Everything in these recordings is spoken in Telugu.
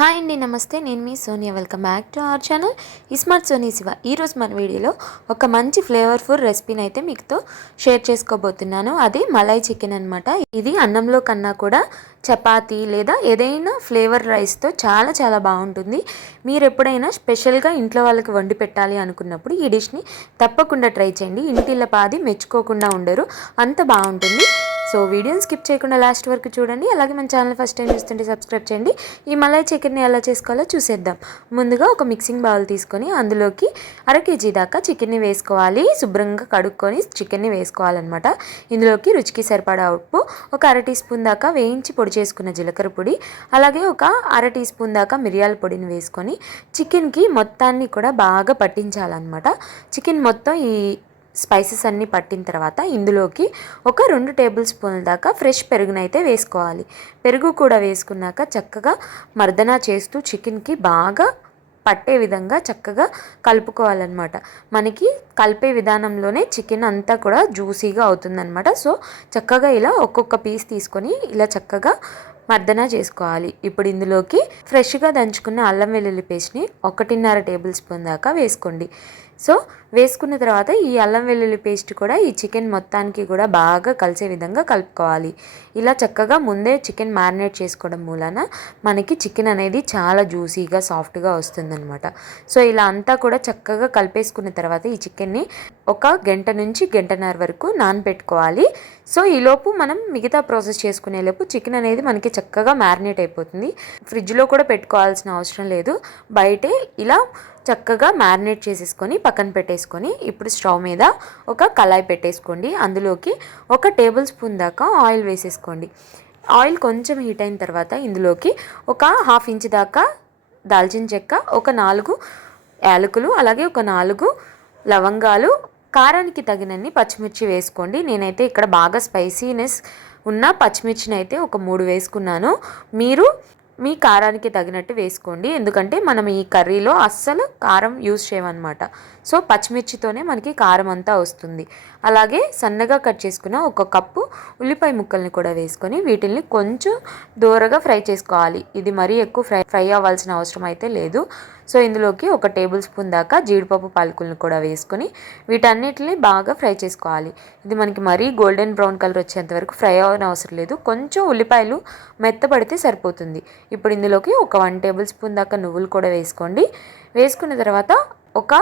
హాయ్ అండి, నమస్తే. నేను మీ Sonia. Welcome back to our channel smart Soni Siva. ఈరోజు మన వీడియోలో ఒక మంచి ఫ్లేవర్ఫుల్ రెసిపీని అయితే మీతో షేర్ చేసుకోబోతున్నాను. అది మలాయ్ చికెన్ అనమాట. ఇది అన్నంలో కన్నా కూడా చపాతీ లేదా ఏదైనా ఫ్లేవర్ రైస్తో చాలా చాలా బాగుంటుంది. మీరు ఎప్పుడైనా స్పెషల్గా ఇంట్లో వాళ్ళకి వండి పెట్టాలి అనుకున్నప్పుడు ఈ డిష్ని తప్పకుండా ట్రై చేయండి. ఇంటిల్లపాది మెచ్చుకోకుండా ఉండరు, అంత బాగుంటుంది. సో వీడియోని స్కిప్ చేయకుండా లాస్ట్ వరకు చూడండి. అలాగే మన ఛానల్ ఫస్ట్ టైం చూస్తుంటే సబ్స్క్రైబ్ చేయండి. ఈ మలాయ్ చికెన్ని ఎలా చేసుకోవాలో చూసేద్దాం. ముందుగా ఒక మిక్సింగ్ బౌల్ తీసుకొని అందులోకి 1/2 kg దాకా చికెన్ని వేసుకోవాలి. శుభ్రంగా కడుక్కొని చికెన్ని వేసుకోవాలన్నమాట. ఇందులోకి రుచికి సరిపడా ఉప్పు, ఒక 1/2 టీ స్పూన్ దాకా వేయించి పొడి చేసుకున్న జీలకర్ర పొడి, అలాగే ఒక 1/2 టీ స్పూన్ దాకా మిరియాల పొడిని వేసుకొని చికెన్కి మొత్తాన్ని కూడా బాగా పట్టించాలన్నమాట. చికెన్ మొత్తం ఈ స్పైసెస్ అన్నీ పట్టిన తర్వాత ఇందులోకి ఒక 2 టేబుల్ స్పూన్ల దాకా ఫ్రెష్ పెరుగునైతే వేసుకోవాలి. పెరుగు కూడా వేసుకున్నాక చక్కగా మర్దనా చేస్తూ చికెన్కి బాగా పట్టే విధంగా చక్కగా కలుపుకోవాలన్నమాట. మనకి కలిపే విధానంలోనే చికెన్ అంతా కూడా జ్యూసీగా అవుతుందన్నమాట. సో చక్కగా ఇలా ఒక్కొక్క పీస్ తీసుకొని ఇలా చక్కగా మర్దనా చేసుకోవాలి. ఇప్పుడు ఇందులోకి ఫ్రెష్గా దంచుకున్న అల్లం వెల్లుల్లి పేస్ట్ని 1.5 టేబుల్ స్పూన్ దాకా వేసుకోండి. సో వేసుకున్న తర్వాత ఈ అల్లం వెల్లుల్లి పేస్ట్ కూడా ఈ చికెన్ మొత్తానికి కూడా బాగా కలిసే విధంగా కలుపుకోవాలి. ఇలా చక్కగా ముందే చికెన్ మ్యారినేట్ చేసుకోవడం మూలన మనకి చికెన్ అనేది చాలా జ్యూసీగా సాఫ్ట్గా వస్తుందన్నమాట. సో ఇలా అంతా కూడా చక్కగా కలిపేసుకున్న తర్వాత ఈ చికెన్ని ఒక గంట నుంచి గంటన్నర వరకు నానబెట్టుకోవాలి. సో ఈలోపు మనం మిగతా ప్రాసెస్ చేసుకునేలోపు చికెన్ అనేది మనకి చక్కగా మ్యారినేట్ అయిపోతుంది. ఫ్రిడ్జ్లో కూడా పెట్టుకోవాల్సిన అవసరం లేదు. బయటే ఇలా చక్కగా మ్యారినేట్ చేసేసుకొని పక్కన పెట్టేసుకొని ఇప్పుడు స్టవ్ మీద ఒక కళాయి పెట్టేసుకోండి. అందులోకి 1 టేబుల్ స్పూన్ దాకా ఆయిల్ వేసేసుకోండి. ఆయిల్ కొంచెం హీట్ అయిన తర్వాత ఇందులోకి ఒక 1/2 ఇంచ్ దాకా దాల్చిన చెక్క, ఒక 4 యాలకులు, అలాగే ఒక 4 లవంగాలు, కారానికి తగినన్ని పచ్చిమిర్చి వేసుకోండి. నేనైతే ఇక్కడ బాగా స్పైసీనెస్ ఉన్న పచ్చిమిర్చిని అయితే ఒక 3 వేసుకున్నాను. మీరు మీ కారానికి తగినట్టు వేసుకోండి. ఎందుకంటే మనం ఈ కర్రీలో అస్సలు కారం యూజ్ చేయమన్నమాట. సో పచ్చిమిర్చితోనే మనకి కారం అంతా వస్తుంది. అలాగే సన్నగా కట్ చేసుకున్న 1 కప్పు ఉల్లిపాయ ముక్కల్ని కూడా వేసుకొని వీటిల్ని కొంచెం దూరగా ఫ్రై చేసుకోవాలి. ఇది మరీ ఎక్కువ ఫ్రై అవ్వాల్సిన అవసరం అయితే లేదు. సో ఇందులోకి 1 టేబుల్ స్పూన్ దాకా జీడిపప్పు పలుకులను కూడా వేసుకొని వీటన్నిటిని బాగా ఫ్రై చేసుకోవాలి. ఇది మనకి మరీ గోల్డెన్ బ్రౌన్ కలర్ వచ్చేంత వరకు ఫ్రై అవ్వని అవసరం లేదు. కొంచెం ఉల్లిపాయలు మెత్తపడితే సరిపోతుంది. ఇప్పుడు ఇందులోకి ఒక 1 టేబుల్ స్పూన్ దాకా నువ్వులు కూడా వేసుకోండి. వేసుకున్న తర్వాత ఒక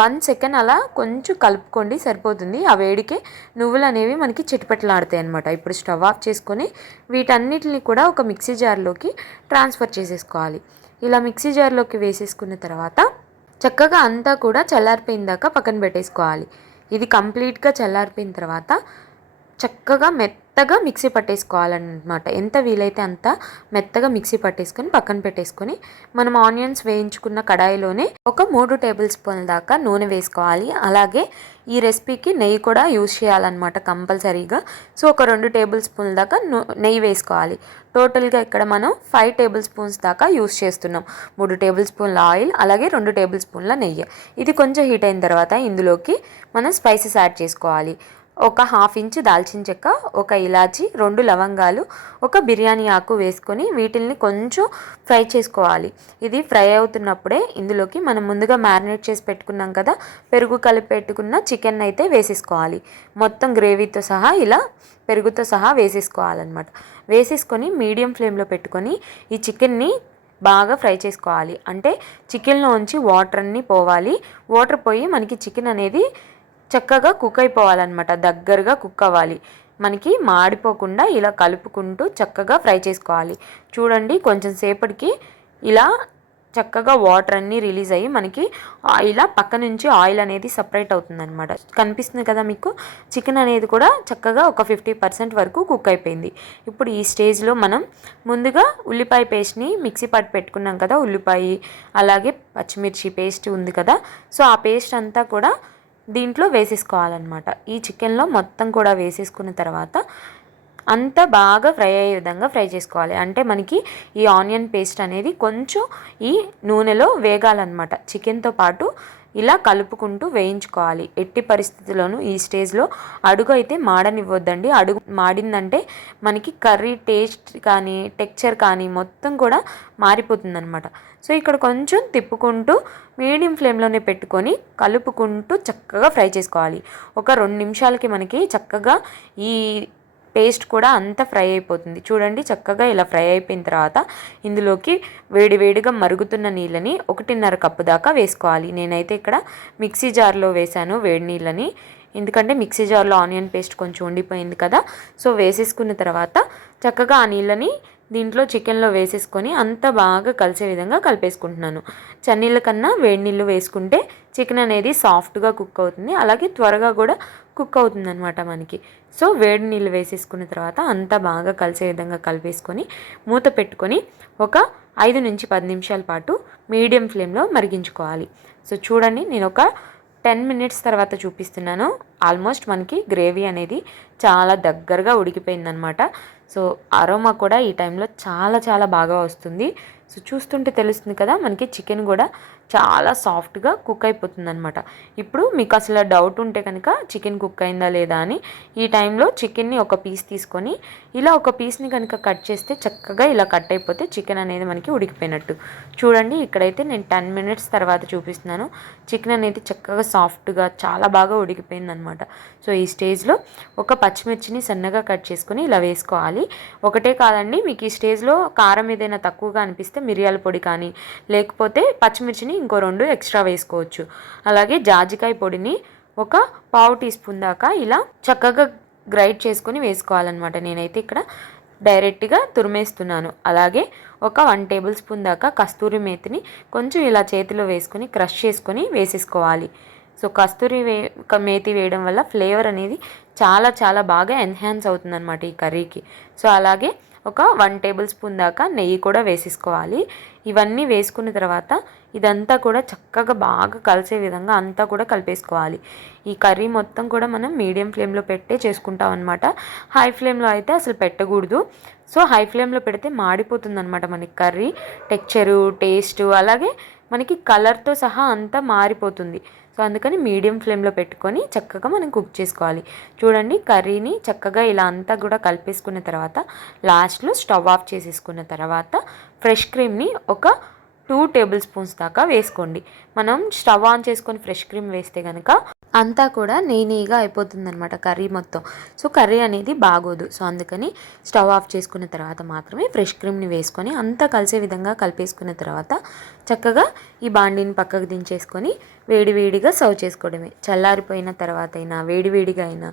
1 సెకండ్ అలా కొంచెం కలుపుకోండి, సరిపోతుంది. ఆ వేడికే నువ్వులు అనేవి మనకి చిటపటలాడతాయి అనమాట. ఇప్పుడు స్టవ్ ఆఫ్ చేసుకొని వీటన్నిటిని కూడా ఒక మిక్సీ జార్లోకి ట్రాన్స్ఫర్ చేసేసుకోవాలి. ఇలా మిక్సీ జార్లోకి వేసేసుకున్న తర్వాత చక్కగా అంతా కూడా చల్లారిపోయిన దాకా పక్కన పెట్టేసుకోవాలి. ఇది కంప్లీట్గా చల్లారిపోయిన తర్వాత చక్కగా మెత్తగా మిక్సీ పట్టేసుకోవాలన్నమాట. ఎంత వీలైతే అంత మెత్తగా మిక్సీ పట్టేసుకొని పక్కన పెట్టేసుకొని మనం ఆనియన్స్ వేయించుకున్న కడాయిలోనే ఒక 3 టేబుల్ స్పూన్ల దాకా నూనె వేసుకోవాలి. అలాగే ఈ రెసిపీకి నెయ్యి కూడా యూజ్ చేయాలన్నమాట కంపల్సరీగా. సో ఒక 2 టేబుల్ స్పూన్ల దాకా నెయ్యి వేసుకోవాలి. టోటల్గా ఇక్కడ మనం 5 టేబుల్ స్పూన్స్ దాకా యూజ్ చేస్తున్నాం. 3 టేబుల్ స్పూన్ల ఆయిల్, అలాగే 2 టేబుల్ స్పూన్ల నెయ్యి. ఇది కొంచెం హీట్ అయిన తర్వాత ఇందులోకి మనం స్పైసెస్ యాడ్ చేసుకోవాలి. ఒక 1/2 ఇంచ్ దాల్చిన చెక్క, ఒక ఇలాచి, 2 లవంగాలు, ఒక బిర్యానీ ఆకు వేసుకొని వీటిల్ని కొంచెం ఫ్రై చేసుకోవాలి. ఇది ఫ్రై అవుతున్నప్పుడే ఇందులోకి మనం ముందుగా మ్యారినేట్ చేసి పెట్టుకున్నాం కదా, పెరుగు కలిపి పెట్టుకున్న చికెన్ అయితే వేసేసుకోవాలి. మొత్తం గ్రేవీతో సహా ఇలా పెరుగుతో సహా వేసేసుకోవాలన్నమాట. వేసేసుకొని మీడియం ఫ్లేమ్లో పెట్టుకొని ఈ చికెన్ని బాగా ఫ్రై చేసుకోవాలి. అంటే చికెన్లోంచి వాటర్ అన్నీ పోవాలి. వాటర్ పోయి మనకి చికెన్ అనేది చక్కగా కుక్ అయిపోవాలన్నమాట. దగ్గరగా కుక్ అవ్వాలి. మనకి మాడిపోకుండా ఇలా కలుపుకుంటూ చక్కగా ఫ్రై చేసుకోవాలి. చూడండి, కొంచెం సేపటికి ఇలా చక్కగా వాటర్ అన్నీ రిలీజ్ అయ్యి మనకి ఇలా పక్క నుంచి ఆయిల్ అనేది సపరేట్ అవుతుందన్నమాట. కనిపిస్తుంది కదా మీకు, చికెన్ అనేది కూడా చక్కగా ఒక 50% వరకు కుక్ అయిపోయింది. ఇప్పుడు ఈ స్టేజ్లో మనం ముందుగా ఉల్లిపాయ పేస్ట్ని మిక్సీ పట్టి పెట్టుకున్నాం కదా, ఉల్లిపాయ అలాగే పచ్చిమిర్చి పేస్ట్ ఉంది కదా, సో ఆ పేస్ట్ అంతా కూడా దీంట్లో వేసేసుకోవాలన్నమాట. ఈ చికెన్లో మొత్తం కూడా వేసేసుకున్న తర్వాత అంతా బాగా ఫ్రై అయ్యే విధంగా ఫ్రై చేసుకోవాలి. అంటే మనకి ఈ ఆనియన్ పేస్ట్ అనేది కొంచెం ఈ నూనెలో వేగాలన్నమాట. చికెన్తో పాటు ఇలా కలుపుకుంటూ వేయించుకోవాలి. ఎట్టి పరిస్థితుల్లోనూ ఈ స్టేజ్లో అడుగు అయితే మాడనివ్వద్దండి. అడుగు మాడిందంటే మనకి కర్రీ టేస్ట్ కానీ టెక్స్చర్ కానీ మొత్తం కూడా మారిపోతుందన్నమాట. సో ఇక్కడ కొంచెం తిప్పుకుంటూ మీడియం ఫ్లేమ్లోనే పెట్టుకొని కలుపుకుంటూ చక్కగా ఫ్రై చేసుకోవాలి. ఒక 2 నిమిషాలకి మనకి చక్కగా ఈ పేస్ట్ కూడా అంతా ఫ్రై అయిపోతుంది. చూడండి, చక్కగా ఇలా ఫ్రై అయిపోయిన తర్వాత ఇందులోకి వేడివేడిగా మరుగుతున్న నీళ్ళని 1.5 కప్పు దాకా వేసుకోవాలి. నేనైతే ఇక్కడ మిక్సీ జార్లో వేసాను వేడి నీళ్ళని, ఎందుకంటే మిక్సీ జార్లో ఆనియన్ పేస్ట్ కొంచెం ఉండిపోయింది కదా. సో వేసేసుకున్న తర్వాత చక్కగా ఆ నీళ్ళని దీంట్లో చికెన్లో వేసేసుకొని అంతా బాగా కలిసే విధంగా కలిపేసుకుంటున్నాను. చన్నీళ్ళ కన్నా వేడి నీళ్ళు వేసుకుంటే చికెన్ అనేది సాఫ్ట్గా కుక్ అవుతుంది, అలాగే త్వరగా కూడా కుక్ అవుతుంది అనమాట మనకి. సో వేడి నీళ్ళు వేసేసుకున్న తర్వాత అంతా బాగా కలిసే విధంగా కలిపేసుకొని మూత పెట్టుకొని ఒక 5 నుంచి 10 నిమిషాల పాటు మీడియం ఫ్లేమ్లో మరిగించుకోవాలి. సో చూడండి, నేను ఒక 10 మినిట్స్ తర్వాత చూపిస్తున్నాను. ఆల్మోస్ట్ మనకి గ్రేవీ అనేది చాలా దగ్గరగా ఉడికిపోయిందనమాట. సో అరోమా కూడా ఈ టైంలో చాలా బాగా వస్తుంది. సో చూస్తుంటే తెలుస్తుంది కదా, మనకి చికెన్ కూడా చాలా సాఫ్ట్గా కుక్ అయిపోతుంది అనమాట. ఇప్పుడు మీకు అసలు డౌట్ ఉంటే కనుక చికెన్ కుక్ అయిందా లేదా అని, ఈ టైంలో చికెన్ని ఒక పీస్ తీసుకొని ఇలా ఒక పీస్ని కనుక కట్ చేస్తే చక్కగా ఇలా కట్ అయిపోతే చికెన్ అనేది మనకి ఉడికిపోయినట్టు. చూడండి, ఇక్కడైతే నేను 10 మినిట్స్ తర్వాత చూపిస్తున్నాను. చికెన్ అనేది చక్కగా సాఫ్ట్గా చాలా బాగా ఉడికిపోయింది అనమాట. సో ఈ స్టేజ్లో ఒక పచ్చిమిర్చిని సన్నగా కట్ చేసుకొని ఇలా వేసుకోవాలి. ఒకటే కాదండి, మీకు ఈ స్టేజ్లో కారం ఏదైనా తక్కువగా అనిపిస్తే మిరియాల పొడి కానీ లేకపోతే పచ్చిమిర్చిని ఇంకో 2 ఎక్స్ట్రా వేసుకోవచ్చు. అలాగే జాజికాయ పొడిని ఒక పావు టీ స్పూన్ దాకా ఇలా చక్కగా గ్రైండ్ చేసుకొని వేసుకోవాలన్నమాట. నేనైతే ఇక్కడ డైరెక్ట్గా తురిమేస్తున్నాను. అలాగే ఒక 1 టేబుల్ స్పూన్ దాకా కస్తూరి మేతిని కొంచెం ఇలా చేతిలో వేసుకొని క్రష్ చేసుకొని వేసేసుకోవాలి. సో కస్తూరి మేతి వేయడం వల్ల ఫ్లేవర్ అనేది చాలా బాగా ఎన్హాన్స్ అవుతుందన్నమాట ఈ కర్రీకి. సో అలాగే ఒక 1 టేబుల్ స్పూన్ దాకా నెయ్యి కూడా వేసేసుకోవాలి. ఇవన్నీ వేసుకున్న తర్వాత ఇదంతా కూడా చక్కగా బాగా కలిసే విధంగా అంతా కూడా కలిపేసుకోవాలి. ఈ కర్రీ మొత్తం కూడా మనం మీడియం ఫ్లేమ్లో పెట్టే చేసుకుంటాం అనమాట. హై ఫ్లేమ్లో అయితే అసలు పెట్టకూడదు. సో హై ఫ్లేమ్లో పెడితే మాడిపోతుంది అనమాట మనకి కర్రీ టెక్స్చరు, టేస్ట్, అలాగే మనకి కలర్తో సహా అంతా మారిపోతుంది. సో అందుకని మీడియం ఫ్లేమ్లో పెట్టుకొని చక్కగా మనం కుక్ చేసుకోవాలి. చూడండి, కర్రీని చక్కగా ఇలా అంతా కూడా కలిపేసుకున్న తర్వాత లాస్ట్లో స్టవ్ ఆఫ్ చేసేసుకున్న తర్వాత ఫ్రెష్ క్రీమ్ని ఒక 2 టేబుల్ స్పూన్స్ దాకా వేసుకోండి. మనం స్టవ్ ఆన్ చేసుకొని ఫ్రెష్ క్రీమ్ వేస్తే కనుక అంతా కూడా నెయ్యిగా అయిపోతుందన్నమాట కర్రీ మొత్తం. సో కర్రీ అనేది బాగోదు. సో అందుకని స్టవ్ ఆఫ్ చేసుకున్న తర్వాత మాత్రమే ఫ్రెష్ క్రీమ్ని వేసుకొని అంతా కలిసే విధంగా కలిపేసుకున్న తర్వాత చక్కగా ఈ బాండీని పక్కకు దించేసుకొని వేడివేడిగా సర్వ్ చేసుకోవడమే. చల్లారిపోయిన తర్వాత అయినా వేడివేడిగా అయినా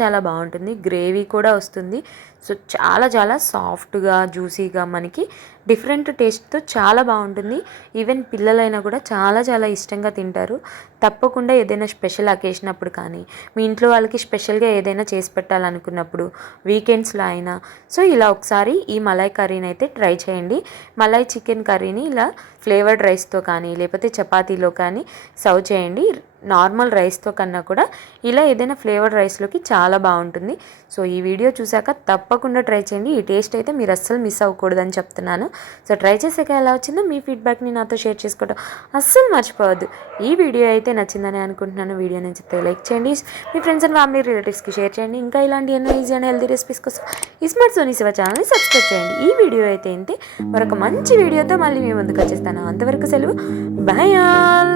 చాలా బాగుంటుంది. గ్రేవీ కూడా వస్తుంది. సో చాలా సాఫ్ట్గా జ్యూసీగా మనకి డిఫరెంట్ టేస్ట్తో చాలా బాగుంటుంది. ఈవెన్ పిల్లలైనా కూడా చాలా ఇష్టంగా తింటారు. తప్పకుండా ఏదైనా స్పెషల్ అకేషన్ అప్పుడు కానీ మీ ఇంట్లో వాళ్ళకి స్పెషల్గా ఏదైనా చేసి పెట్టాలనుకున్నప్పుడు వీకెండ్స్లో అయినా సో ఇలా ఒకసారి ఈ మలై కర్రీని అయితే ట్రై చేయండి. మలై చికెన్ కర్రీని ఇలా ఫ్లేవర్డ్ రైస్తో కానీ లేకపోతే చపాతీలో కానీ సర్వ్ చేయండి. నార్మల్ రైస్తో కన్నా కూడా ఇలా ఏదైనా ఫ్లేవర్డ్ రైస్లోకి చాలా బాగుంటుంది. సో ఈ వీడియో చూసాక తప్పకుండా ట్రై చేయండి. ఈ టేస్ట్ అయితే మీరు అస్సలు మిస్ అవ్వకూడదని చెప్తున్నాను. సో ట్రై చేసాక ఎలా వచ్చిందో మీ ఫీడ్బ్యాక్ని నాతో షేర్ చేసుకోవడం అస్సలు మర్చిపోవద్దు. ఈ వీడియో అయితే నచ్చిందని అనుకుంటున్నాను. వీడియో నచ్చితే లైక్ చేయండి, మీ ఫ్రెండ్స్ అండ్ ఫ్యామిలీ రిలేటివ్స్కి షేర్ చేయండి. ఇంకా ఇలాంటి ఎన్నో ఈజీ అండ్ హెల్తీ రెసిపీస్ కోసం ఈ స్మార్ట్ సోనీ శివ ఛానల్ని సబ్స్క్రైబ్ చేయండి. ఈ వీడియో అయితే ఏంటి మరొక మంచి వీడియోతో మళ్ళీ మీ ముందుకు వచ్చేస్తాను. అంతవరకు సెలవు, బాయ్ ఆల్.